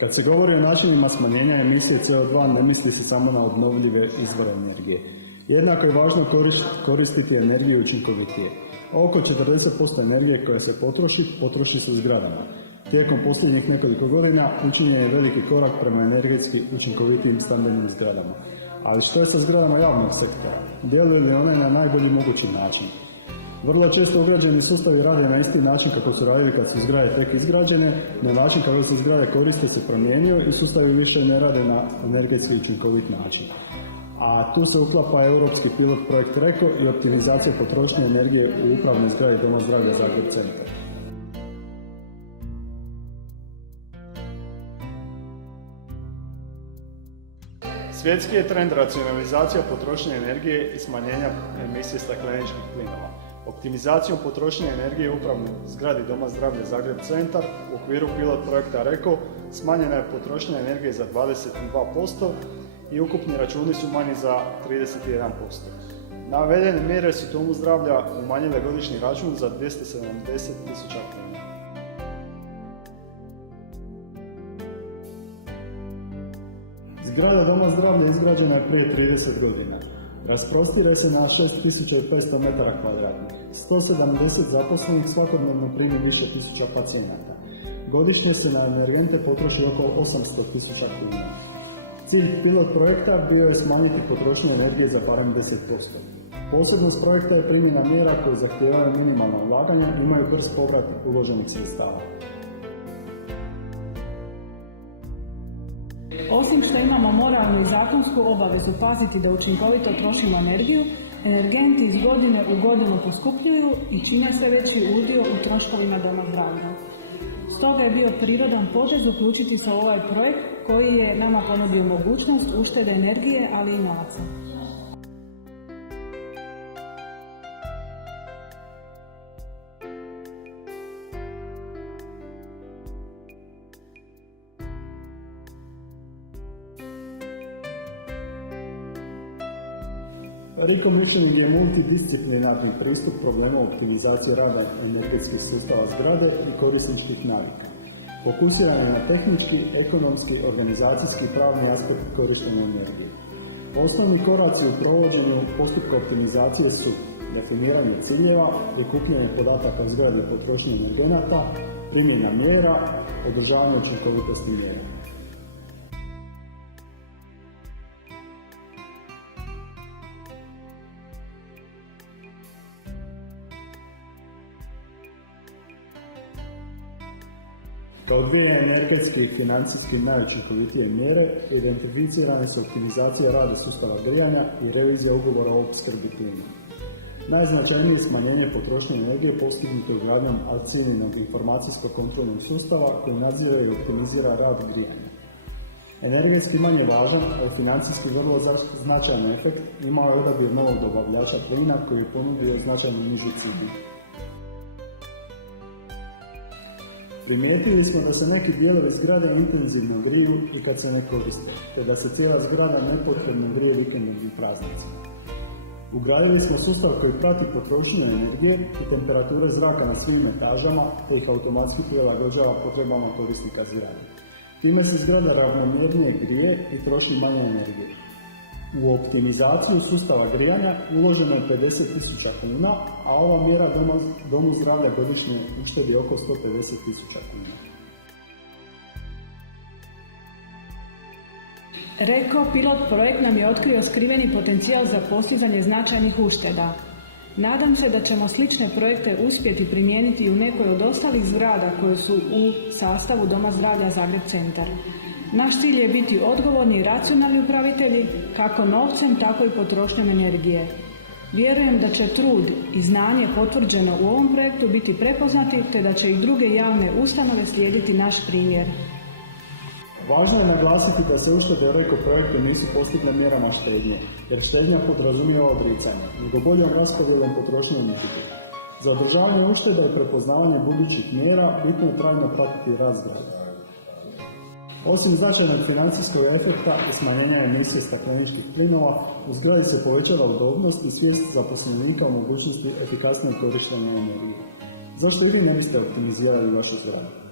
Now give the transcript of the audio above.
Kad se govori o načinima smanjenja emisije CO2, ne misli se samo na obnovljive izvore energije. Jednako je važno koristiti energiju učinkovitije. Oko 40% energije koja se potroši se u zgradama. Tijekom posljednjih nekoliko godina učinjen je veliki korak prema energetski učinkovitijim stambenim zgradama. Ali što je sa zgradama javnog sektora? Djeluju li one na najbolji mogući način? Vrlo često ugrađeni sustavi rade na isti način kako su radili kad su zgrade tek izgrađene, no način kako se zgrade koriste se promijenio i sustavi više ne rade na energetski učinkovit način. A tu se uklapa europski pilot projekt RECO i optimizacija potrošnje energije u upravnoj zgradi Doma zdravlja Zagreb Centar. Svjetski je trend racionalizacija potrošnje energije i smanjenja emisije stakleničkih plinova. Optimizacijom potrošnje energije u upravnoj zgradi Doma zdravlja Zagreb Centar u okviru pilot projekta RECO smanjena je potrošnja energije za 22% i ukupni računi su manji za 31%. Navedene mjere su Domu zdravlja umanjile godišnji račun za 270.000 kuna. Zgrada Doma zdravlja izgrađena je prije 30 godina. Rasprostire se na 6500 m2. 170 zaposlenih svakodnevno primi više tisuća pacijenata. Godišnje se na energente potroši oko 800.000 kuna. Cilj pilot projekta bio je smanjiti potrošnju energije za barem 10%. Posebnost projekta je primjena mjera koje zahtijevaju minimalna ulaganja i imaju brz povrat uloženih sredstava. Osim što imamo moralnu i zakonsku obavezu paziti da učinkovito trošimo energiju, energenti iz godine u godinu poskupljuju i čine sve veći udio u troškovima Doma zdravlja. Stoga je bio prirodan potez uključiti se u ovaj projekt koji je nama ponudio mogućnost uštede energije, ali i novaca. Recommissioning je multidisciplinarni pristup problema optimizacije rada energetskih sustava zgrade i korisničkih navika. Fokusiran je na tehnički, ekonomski, organizacijski i pravni aspekt korištenja energije. Osnovni koraci u provođenju postupka optimizacije su definiranje ciljeva, prikupljanje podataka o zgradi i potrošnje energenata, primjena mjera, održavanje učinkovitosti mjera. Kao dvije energetske i financijski najučinkovitije mjere identificirane su optimizacija rada sustava grijanja i revizija ugovora o opskrbi plinom. Najznačajnije smanjenje potrošnje energije postignuto je ugradnjom ACINInog informacijsko-kontrolnog sustava koji nadzire i optimizira rad grijanja. Energetski manje važan, a financijski vrlo značajan efekt imao je odabir novog dobavljača plina koji je ponudio značajno niži cijenu. Primijetili smo da se neki dijelovi zgrade intenzivno griju i kad se ne koriste, te da se cijela zgrada nepotrebno grije vikendom i praznicima. Ugradili smo sustav koji prati potrošnju energije i temperature zraka na svim etažama, te ih automatski prilagođava potrebama korisnika zgrade. Time se zgrada ravnomjernije grije i troši manje energije. U optimizaciju sustava grijanja uloženo je 50.000 kuna, a ova mjera Domu zdravlja godišnje uštedi oko 150.000 kuna. RECO pilot projekt nam je otkrio skriveni potencijal za postizanje značajnih ušteda. Nadam se da ćemo slične projekte uspjeti primijeniti u nekoj od ostalih zgrada koje su u sastavu Doma zdravlja Zagreb Centar. Naš cilj je biti odgovorni i racionalni upravitelji, kako novcem, tako i potrošnjom energije. Vjerujem da će trud i znanje potvrđeno u ovom projektu biti prepoznati, te da će i druge javne ustanove slijediti naš primjer. Važno je naglasiti da se uštede RECO projekte nisu postigle mjerama štednje, jer štednja podrazumijeva odricanje, nego boljom raspodjelom potrošnje energije. Za održavanje ušteda i prepoznavanje budućih mjera bitno je trajno pratiti rast zgrade. Osim značajnog financijskog efekta i smanjenja emisije stakleničkih plinova, u zgradi se povećava udobnost i svijest zaposlenika o mogućnosti efikasnijeg korištenja energije. Zašto i vi ne biste optimizirali vašu zgradu?